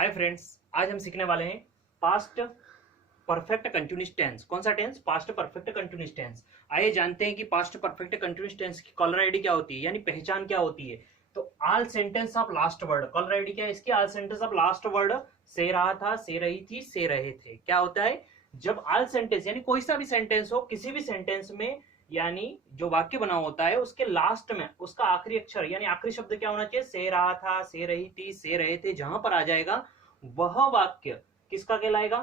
Hi friends, आज हम सीखने वाले हैं पास्ट परफेक्ट कंटिन्यूअस टेंस। कौन सा tense? Past perfect continuous tense. आइए जानते हैं कि पास्ट परफेक्ट कंटिन्यूअस टेंस की कॉलर आईडी क्या होती है, यानी पहचान क्या होती है। तो all sentence of last word, caller ID क्या है इसकी? All sentence of last word से रहा था, से रही थी, से रहे थे। क्या होता है जब ऑल सेंटेंस यानी कोई सा भी सेंटेंस हो, किसी भी सेंटेंस में यानी जो वाक्य बना होता है उसके लास्ट में उसका आखिरी अक्षर यानी आखिरी शब्द क्या होना चाहिए? से रहा था, से रही थी, से रहे थे। जहां पर आ जाएगा वह वाक्य किसका कहलाएगा?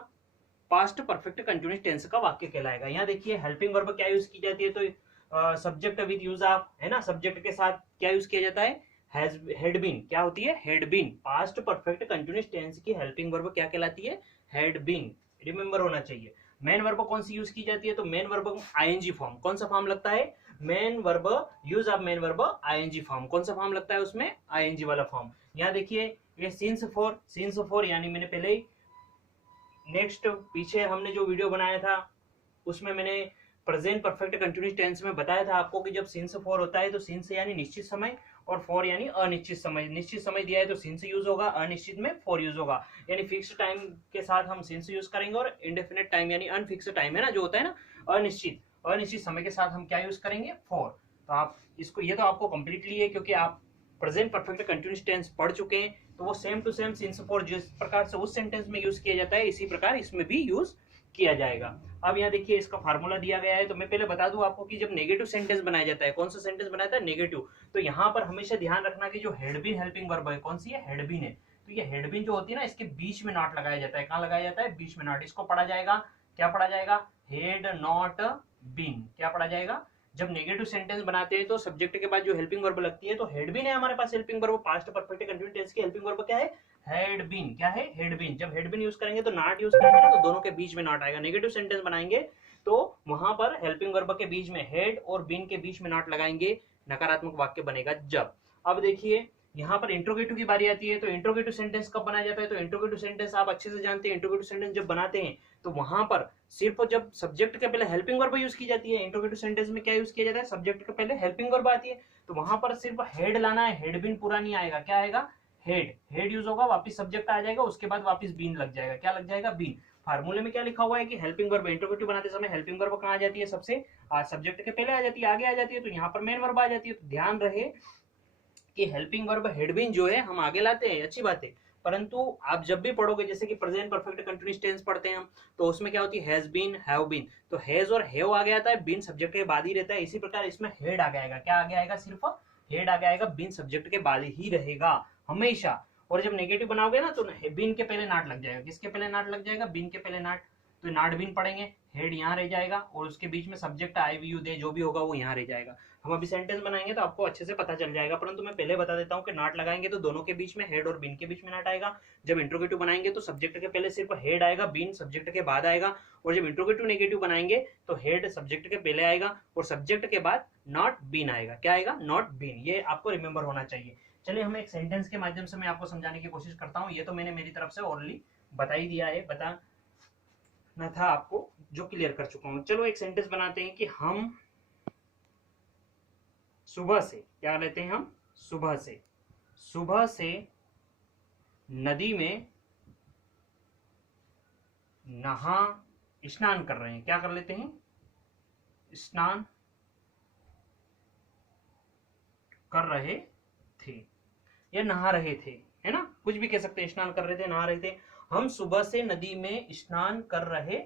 पास्ट परफेक्ट कंटिन्यूअस टेंस का वाक्य कहलाएगा। यहाँ देखिए हेल्पिंग वर्ब क्या यूज की जाती है, तो सब्जेक्ट विद यूज ऑफ, है ना। सब्जेक्ट के साथ क्या यूज किया जाता है? Has, had been. क्या होती है? Had been. Past perfect continuous tense की हेल्पिंग वर्ब क्या कहलाती है? Had been. रिमेंबर होना चाहिए। मेन वर्ब कौन सी यूज की जाती है? तो मेन वर्ब आईएनजी फॉर्म। कौन सा फॉर्म लगता है? Main verb, use of main verb ING form. कौन सा फॉर्म लगता है उसमें? आईएनजी वाला फॉर्म। यहाँ देखिए ये सिंस फोर यानी मैंने पहले ही नेक्स्ट पीछे हमने जो वीडियो बनाया था उसमें मैंने प्रेजेंट परफेक्ट कंटिन्यूअस टेंस में बताया था आपको कि जब सिंस फोर होता है तो सिंस यानी निश्चित समय और फोर यानी अनिश्चित समय। निश्चित समय दिया है तो सिंस यूज होगा, अनिश्चित में फोर यूज होगा। यानी फिक्स्ड टाइम के साथ हम सिंस यूज करेंगे और इंडेफिनिट टाइम यानी अनफिक्स्ड टाइम है ना जो होता है ना अनिश्चित, अनिश्चित समय के साथ हम क्या यूज करेंगे? फोर। तो आप इसको, ये तो आपको कंप्लीटली है क्योंकि आप प्रेजेंट परफेक्ट कंटिन्यूअस टेंस पढ़ चुके हैं। तो वो same to same since for जिस प्रकार से उस सेंटेंस में यूज किया जाता है इसी प्रकार इसमें भी यूज किया जाएगा। अब यहाँ देखिए इसका फार्मूला दिया गया है। तो मैं पहले बता दूं आपको कि जब नेगेटिव सेंटेंस बनाया जाता है, कौन सा सेंटेंस बनाया था? नेगेटिव। तो यहाँ पर हमेशा ध्यान रखना कि जो हेड बीन हेल्पिंग वर्ब है, कौन सी है? हेड बीन है। तो ये हेड बीन जो होती है ना, इसके बीच में नॉट लगाया जाता है। कहाँ लगाया जाता है? बीच में नॉट। इसको पढ़ा जाएगा, क्या पढ़ा जाएगा? Had not been. क्या पढ़ा जाएगा? जब नेगेटिव सेंटेंस बनाते हैं तो सब्जेक्ट के बाद जो हेल्पिंग वर्ब लगती है, तो हेड बीन है हमारे पास helping verb. Past perfect continuous tense की हेल्पिंग वर्ब क्या है? Had been. क्या है? Had been. जब हेड बीन यूज करेंगे तो नॉट यूज करेंगे ना, तो दोनों के बीच में नॉट आएगा। नेगेटिव सेंटेंस बनाएंगे तो वहां पर हेल्पिंग वर्ब के बीच में हेड और बीन के बीच में नॉट लगाएंगे, नकारात्मक वाक्य बनेगा जब। अब देखिए यहाँ पर इंट्रोगेटिव की बारी आती है। तो इंट्रोगेटिव सेंटेंस कब बनाया जाता है? तो इंट्रोगेटिव सेंटेंस आप अच्छे से जानते हैं। इंट्रोगेटिव सेंटेंस जब बनाते हैं तो वहां पर सिर्फ जब सब्जेक्ट के पहले हेल्पिंग वर्ब यूज की जाती है। इंट्रोगेटिव सेंटेंस में क्या यूज किया जाता है? सब्जेक्ट के पहले हेल्पिंग वर्ब आती है। तो वहां पर सिर्फ हेड लाना है, हेड बीन पूरा नहीं आएगा। क्या आएगा? हेड। हेड यूज होगा, वापिस सब्जेक्ट आ जाएगा, उसके बाद वापिस बीन लग जाएगा। क्या लग जाएगा? बीन। फार्मूले में क्या लिखा हुआ है कि हेल्पिंग वर्ब, इंट्रोगेटिव बनाते समय हेल्पिंग वर्ब कहाँ आ जाती है? सबसे सब्जेक्ट के पहले आ जाती है, आगे आ जाती है। तो यहाँ पर मेन वर्ब आ जाती है। तो ध्यान रहे कि हेल्पिंग वर्ब हेड बीन जो है हम आगे लाते हैं, अच्छी बात है। परंतु आप जब भी पढ़ोगे, जैसे कि प्रेजेंट परफेक्ट कंटिन्यूअस टेंस पढ़ते हैं हम, तो उसमें क्या होती है? Has been, have been. तो हैज और हैव आगे आता है, बीन सब्जेक्ट के बाद ही रहता है। इसी प्रकार इसमें हेड आगे आएगा। क्या आगे आएगा? सिर्फ हेड आगे आएगा, बीन सब्जेक्ट के बाद ही रहेगा हमेशा। और जब नेगेटिव बनाओगे ना तो बीन के पहले नाट लग जाएगा। किसके पहले नाट लग जाएगा? बीन के पहले नाट। तो नाट बीन पढ़ेंगे, हेड यहाँ रह जाएगा और उसके बीच में subject I we you they जो भी होगा वो यहाँ रह जाएगा। हम अभी सेंटेंस बनाएंगे तो आपको अच्छे से पता चल जाएगा, परंतु मैं पहले बता देता हूँ कि नॉट लगाएंगे तो दोनों के बीच में, हेड और बीन के बीच में नॉट आएगा। जब इंट्रोगेटिव बनाएंगे तो सब्जेक्ट के पहले सिर्फ हेड आएगा, बीन सब्जेक्ट के बाद आएगा। और जब इंट्रोगेटिव नेगेटिव बनाएंगे तो हेड सब्जेक्ट के पहले आएगा और सब्जेक्ट के बाद नॉट बीन आएगा। क्या आएगा? Not been. ये आपको रिमेंबर होना चाहिए। चलिए हम एक सेंटेंस के माध्यम से मैं आपको समझाने की कोशिश करता हूँ। ये तो मैंने मेरी तरफ से ऑलरेडी बता ही दिया है, बताना था आपको, जो क्लियर कर चुका हूँ। चलो एक सेंटेंस बनाते हैं कि हम सुबह से, क्या लेते हैं हम? सुबह से नदी में नहा स्नान कर रहे हैं। क्या कर लेते हैं? स्नान कर रहे थे या नहा रहे थे, है ना, कुछ भी कह सकते हैं। स्नान कर रहे थे, नहा रहे थे। हम सुबह से नदी में स्नान कर रहे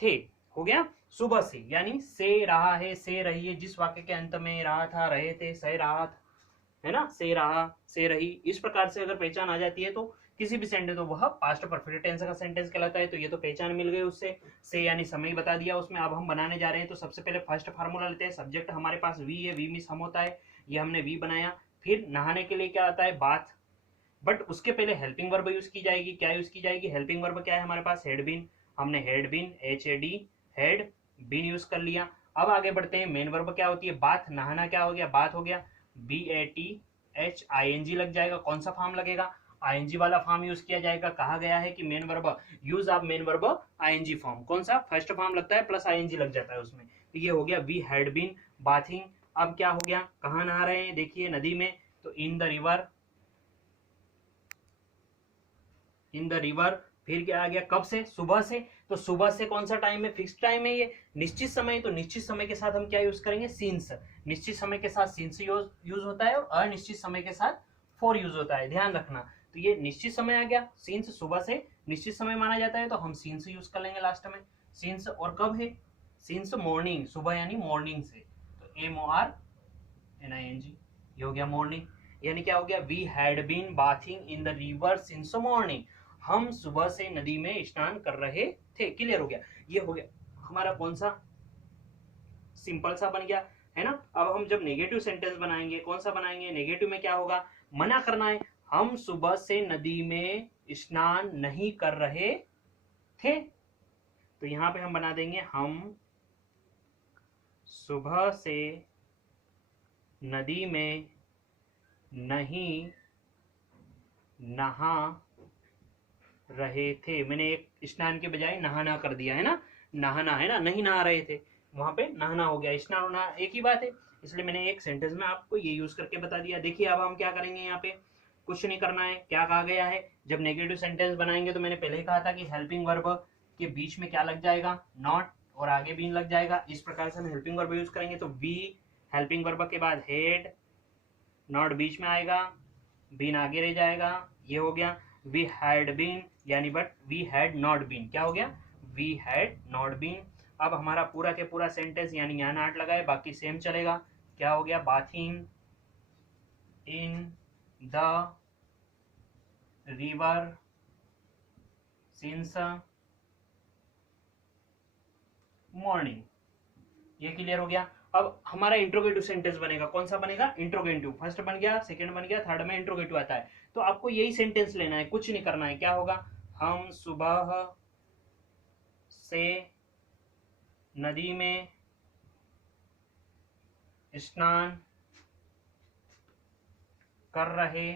थे। हो गया। सुबह से यानी से रहा है, से रही है। जिस वाक्य के अंत में रहा था, रहे थे, सह रहा था, है ना, से रहा, से रही, इस प्रकार से अगर पहचान आ जाती है तो किसी भी सेंटेंस, तो वह पास्ट परफेक्ट टेंस का सेंटेंस कहलाता है। तो ये तो पहचान मिल गई उससे, से यानी समय बता दिया उसमें। अब हम बनाने जा रहे हैं तो सबसे पहले फर्स्ट फार्मूला लेते हैं। सब्जेक्ट हमारे पास वी है, वी मीन्स हम होता है, ये हमने वी बनाया। फिर नहाने के लिए क्या आता है? बाथ। बट उसके पहले हेल्पिंग वर्ब यूज की जाएगी। क्या यूज की जाएगी? हेल्पिंग वर्ब क्या है हमारे पास? Had been. हमने had been, H A D, had been use कर लिया। अब आगे बढ़ते हैं। मेन वर्ब क्या होती है? बाथ। नहाना क्या हो गया? बाथ हो गया। B A T H I N G लग जाएगा। कौन सा फॉर्म लगेगा? आईएनजी वाला फॉर्म यूज किया जाएगा। कहा गया है कि main verb, use of main verb ING form. कौन सा? फर्स्ट फॉर्म लगता है प्लस आईएनजी लग जाता है उसमें। तो ये हो गया वी हैड बीन बाथिंग। अब क्या हो गया? कहाँ नहा रहे हैं? देखिए नदी में, तो इन the river, in the river, फिर क्या आ गया, कब से, सुबह से। तो सुबह से कौन सा टाइम है, फिक्स टाइम है, ये निश्चित समय। तो निश्चित समय के साथ हम क्या यूज करेंगे, सिंस। निश्चित समय के साथ सिंस यूज होता है और अनिश्चित समय के साथ फॉर यूज होता है, ध्यान रखना। तो ये निश्चित समय आ गया, सिंस सुबह से निश्चित समय माना जाता है, तो हम सिंस यूज कर लेंगे लास्ट में। सिंस और कब है, सिंस मॉर्निंग, सुबह यानी मॉर्निंग से, तो MORNING, ये हो गया मॉर्निंग। यानी क्या हो गया, we had been bathing in the river since morning, हम सुबह से नदी में स्नान कर रहे थे। क्लियर हो गया, ये हो गया हमारा कौन सा, सिंपल सा बन गया, है ना। अब हम जब नेगेटिव सेंटेंस बनाएंगे, कौन सा बनाएंगे, नेगेटिव में क्या होगा, मना करना है, हम सुबह से नदी में स्नान नहीं कर रहे थे। तो यहां पे हम बना देंगे, हम सुबह से नदी में नहीं नहा रहे थे। मैंने एक स्नान के बजाय नहाना कर दिया है ना, नहाना है ना, नहीं नहा रहे थे, वहां पे नहाना हो गया, स्नान होना एक ही बात है, इसलिए मैंने एक सेंटेंस में आपको ये यूज करके बता दिया। देखिए अब हम क्या करेंगे, यहाँ पे कुछ नहीं करना है, क्या कहा गया है, जब नेगेटिव सेंटेंस बनाएंगे तो मैंने पहले ही कहा था कि हेल्पिंग वर्ब के बीच में क्या लग जाएगा, नॉट, और आगे बीन लग जाएगा। इस प्रकार से हम हेल्पिंग वर्ब यूज करेंगे, तो वी हेल्पिंग वर्ब के बाद हेड, नॉट बीच में आएगा, बीन आगे रह जाएगा, ये हो गया। वी हैड बीन यानी but we had not been, क्या हो गया, वी हैड नॉट बीन। अब हमारा पूरा के पूरा सेंटेंस यानी यहाँ नॉट लगाए, बाकी सेम चलेगा, क्या हो गया, bathing in the river since morning, ये क्लियर हो गया। अब हमारा इंट्रोगेटिव सेंटेंस बनेगा, कौन सा बनेगा, इंट्रोगेटिव। फर्स्ट बन गया, सेकंड बन गया, थर्ड में इंट्रोगेटिव आता है, तो आपको यही सेंटेंस लेना है, कुछ नहीं करना है। क्या होगा, हम सुबह से नदी में स्नान कर रहे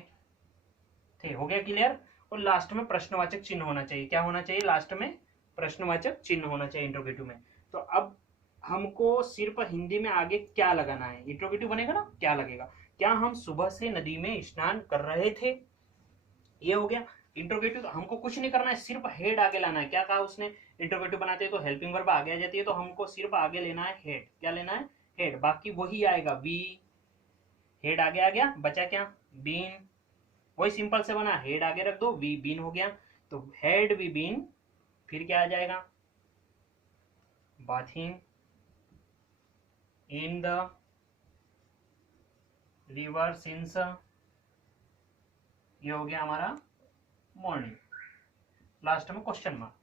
थे, हो गया क्लियर। और लास्ट में प्रश्नवाचक चिन्ह होना चाहिए, क्या होना चाहिए, लास्ट में प्रश्नवाचक चिन्ह होना चाहिए इंट्रोगेटिव में। तो अब हमको सिर्फ हिंदी में आगे क्या लगाना है, इंट्रोगेटिव बनेगा ना, क्या लगेगा, क्या हम सुबह से नदी में स्नान कर रहे थे, ये हो गया इंट्रोगेटिव। हमको कुछ नहीं करना है, सिर्फ हेड आगे लाना है। क्या कहा उसने, इंट्रोगेटिव बनाते हैं तो हेल्पिंग वर्ब आगे आ जाती है, तो हमको सिर्फ आगे लेना है हेड, क्या लेना है, हेड, बाकी वही आएगा, वी, हेड आगे आ गया, बचा क्या, बीन, वही सिंपल से बना, हेड आगे रख दो, वी बीन हो गया, तो हेड वी बीन, फिर क्या आ जाएगा, bathing in the river since, ये हो गया हमारा मॉर्निंग, लास्ट में क्वेश्चन मार्क,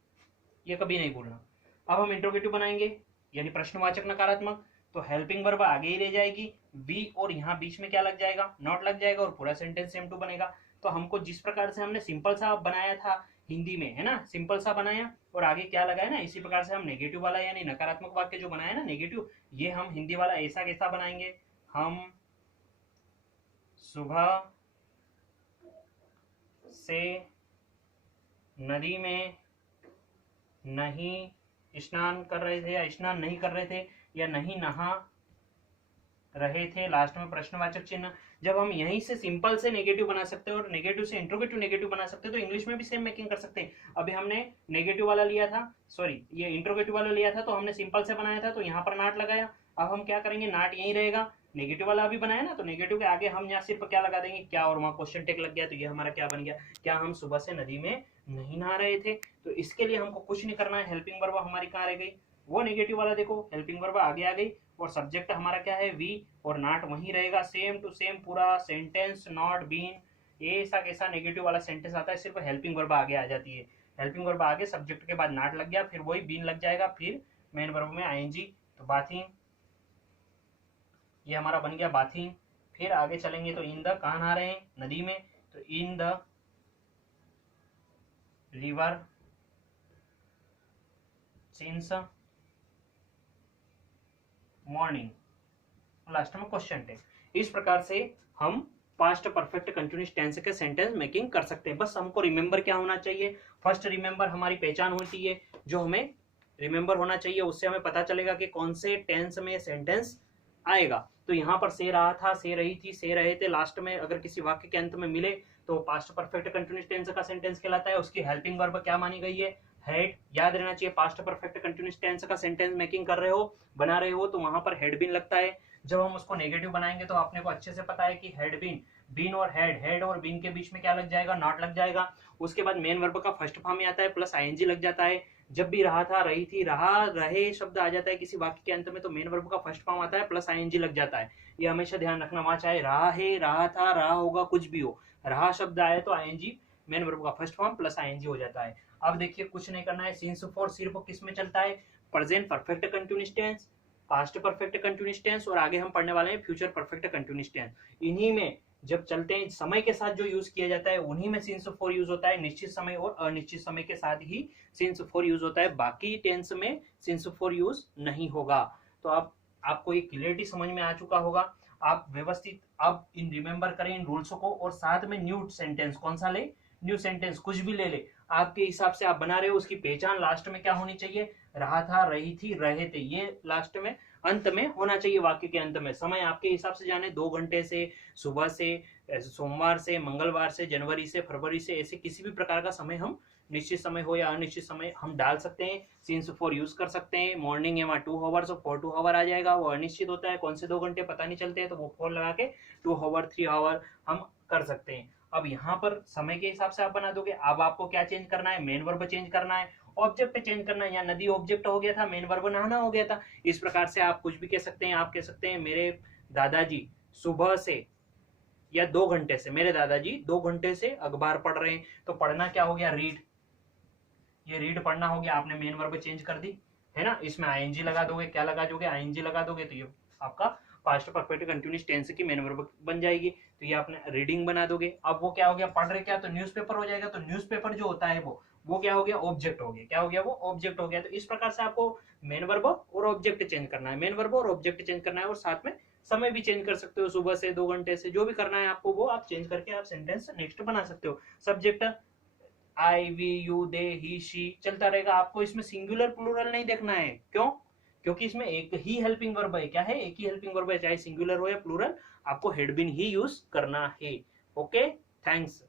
ये कभी नहीं भूलना। अब हम इंट्रोगेटिव बनाएंगे यानी प्रश्नवाचक नकारात्मक, तो हेल्पिंग वर्ब आगे ही रह जाएगी, वी, और यहाँ बीच में क्या लग जाएगा, नॉट लग जाएगा, और पूरा सेंटेंस सेम टू बनेगा। तो हमको जिस प्रकार से हमने सिंपल सा बनाया था हिंदी में, है ना, सिंपल सा बनाया और आगे क्या लगाया ना, इसी प्रकार से हम नेगेटिव वाला यानी नकारात्मक वाक्य जो बनाया ना नेगेटिव, ये हम हिंदी वाला ऐसा कैसा बनाएंगे, हम सुबह से नदी में नहीं स्नान कर रहे थे, या स्नान नहीं कर रहे थे, या नहीं नहा रहे थे, लास्ट में प्रश्नवाचक चिन्ह। जब हम यहीं से सिंपल से नेगेटिव बना सकते हैं और नेगेटिव से इंट्रोगेटिव नेगेटिव बना सकते हैं, तो इंग्लिश में भी सेम मेकिंग कर सकते हैं। अभी हमने नेगेटिव वाला लिया था, सॉरी ये इंट्रोगेटिव वाला लिया था, तो हमने सिंपल से बनाया था, तो यहाँ पर नाट लगाया। अब हम क्या करेंगे, नाट यहीं रहेगा, नेगेटिव वाला अभी बनाया ना, तो नेगेटिव के आगे हम यहाँ सिर्फ क्या लगा देंगे, क्या, और वहाँ क्वेश्चन टेक लग गया, तो ये हमारा क्या बन गया, क्या हम सुबह से नदी में नहीं नहा रहे थे। तो इसके लिए हमको कुछ नहीं करना है, हेल्पिंग वर्ब हमारी कहाँ रह गई, वो नेगेटिव वाला देखो, हेल्पिंग वर्ब आगे आ गई, और सब्जेक्ट हमारा क्या है, वी, और नॉट वहीं रहेगा, सेम टू सेम पूरा सेंटेंस, नॉट बीन, ये ऐसा कैसा नेगेटिव वाला सेंटेंस आता है, सिर्फ हेल्पिंग वर्ब आगे आ जाती है, हेल्पिंग वर्ब आगे सब्जेक्ट के बाद नॉट लग गया, फिर वही बीन लग जाएगा, फिर मेन वर्ब में आईएनजी, तो बाथिंग, ये हमारा बन गया बाथिंग। फिर आगे चलेंगे तो इन द, कहाँ नहा रहे हैं, नदी में, तो इन the river since morning, last में क्वेश्चन टेक। इस प्रकार से हम पास्ट परफेक्ट कंटिन्यूअस टेंस के सेंटेंस मेकिंग कर सकते हैं। बस हमको रिमेंबर क्या होना चाहिए, फर्स्ट रिमेंबर हमारी पहचान होनी चाहिए, जो हमें रिमेंबर होना चाहिए, उससे हमें पता चलेगा कि कौन से टेंस में सेंटेंस आएगा। तो यहाँ पर से रहा था, से रही थी, से रहे थे, लास्ट में अगर किसी वाक्य के अंत में मिले तो पास्ट परफेक्ट कंटीन्यूअस टेंस का सेंटेंस कहलाता है। उसकी हेल्पिंग वर्ब क्या मानी गई है? हेड। याद रहना चाहिए, पास्ट परफेक्ट कंटीन्यूअस टेंस का सेंटेंस मेकिंग कर रहे हो, बना रहे हो, तो वहां पर हेड बीन लगता है। जब हम उसको नेगेटिव बनाएंगे तो आपने को अच्छे से पता है कि हेड बीन, बीन और हेड, हेड और बीन के बीच में क्या लग जाएगा? नॉट लग जाएगा। उसके बाद मेन वर्ब का फर्स्ट फॉर्म में आता है प्लस आईएनजी लग जाता है। जब भी रहा था, रही थी, रहा, रहे शब्द आ जाता है किसी वाक्य के अंत में तो मेन वर्ब का फर्स्ट फॉर्म आता है प्लस आईएनजी लग जाता है। ये हमेशा ध्यान रखना, वहां चाहे रहा है, रहा था, रहा होगा, कुछ भी हो, रहा शब्द आए तो आईएनजी मेन वर्ब का फर्स्ट फॉर्म प्लस आईएनजी हो जाता है। अब देखिए कुछ नहीं करना है, सिंस फॉर सिर्फ किस में चलता है? Present perfect continuous tense, past perfect continuous tense और आगे हम पढ़ने वाले हैं फ्यूचर परफेक्ट कंटीन्यूअस टेंस। इन्हीं में जब चलते हैं समय के साथ जो यूज किया जाता है उन्हीं में सिंस फॉर यूज होता है। निश्चित समय और अनिश्चित समय के साथ ही सिंस फॉर यूज होता है, बाकी टेंस में सिंस फॉर यूज नहीं होगा। तो आपको ये क्लियरिटी समझ में आ चुका होगा। आप व्यवस्थित अब इन रिमेंबर करें इन रूल्स को, और साथ में न्यू सेंटेंस कौन सा ले? न्यू सेंटेंस कुछ भी ले ले, आपके हिसाब से आप बना रहे हो, उसकी पहचान लास्ट में क्या होनी चाहिए? रहा था, रही थी, रहे थे, ये लास्ट में अंत में होना चाहिए, वाक्य के अंत में। समय आपके हिसाब से जाने, 2 घंटे से, सुबह से, सोमवार से, मंगलवार से, जनवरी से, फरवरी से, ऐसे किसी भी प्रकार का समय हम निश्चित समय हो या अनिश्चित समय हम डाल सकते हैं। सिंस फॉर यूज कर सकते हैं। मॉर्निंग है वहाँ 2 आवर्स और 4 2 आवर आ जाएगा, वो अनिश्चित होता है, कौन से 2 घंटे पता नहीं चलते हैं, तो वो 4 लगा के 2 आवर 3 आवर हम कर सकते हैं। अब यहाँ पर समय के हिसाब से आप बना दोगे। अब आपको क्या चेंज करना है? मेन वर्ब चेंज करना है, ऑब्जेक्ट चेंज करना है। यहाँ नदी ऑब्जेक्ट हो गया था, मेन वर्ब नहाना हो गया था। इस प्रकार से आप कुछ भी कह सकते हैं। आप कह सकते हैं मेरे दादाजी सुबह से या 2 घंटे से, मेरे दादाजी 2 घंटे से अखबार पढ़ रहे हैं। तो पढ़ना क्या हो गया? रीड। ये रीड पढ़ना हो गया, आपने मेन वर्ब चेंज कर दी, है ना। इसमें आईएनजी लगा दोगे, क्या लगा दोगे? आईएनजी लगा दोगे, तो ये आपका पास्ट परफेक्ट कंटीन्यूअस टेंस की मेन वर्ब बन जाएगी। तो ये आपने रीडिंग बना दोगे। अब वो क्या हो गया? पढ़ रहे क्या? तो न्यूज़पेपर हो जाएगा। तो न्यूज़पेपर जो होता है वो क्या हो गया? ऑब्जेक्ट हो गया। क्या हो गया? वो ऑब्जेक्ट हो गया। तो इस प्रकार से आपको मेन वर्ब और ऑब्जेक्ट चेंज करना है, मेन वर्ब और ऑब्जेक्ट चेंज करना है, और साथ में समय भी चेंज कर सकते हो। सुबह से, 2 घंटे से, जो भी करना है आपको वो आप चेंज करके आप सेंटेंस नेक्स्ट बना सकते हो। Subject I, we, you, they, he, she चलता रहेगा। आपको इसमें सिंगुलर प्लूरल नहीं देखना है। क्यों? क्योंकि इसमें एक ही हेल्पिंग वर्ब है। क्या है? एक ही हेल्पिंग वर्ब है, चाहे सिंगुलर हो या प्लूरल, आपको हेड बीन ही यूज करना है। Okay, thanks.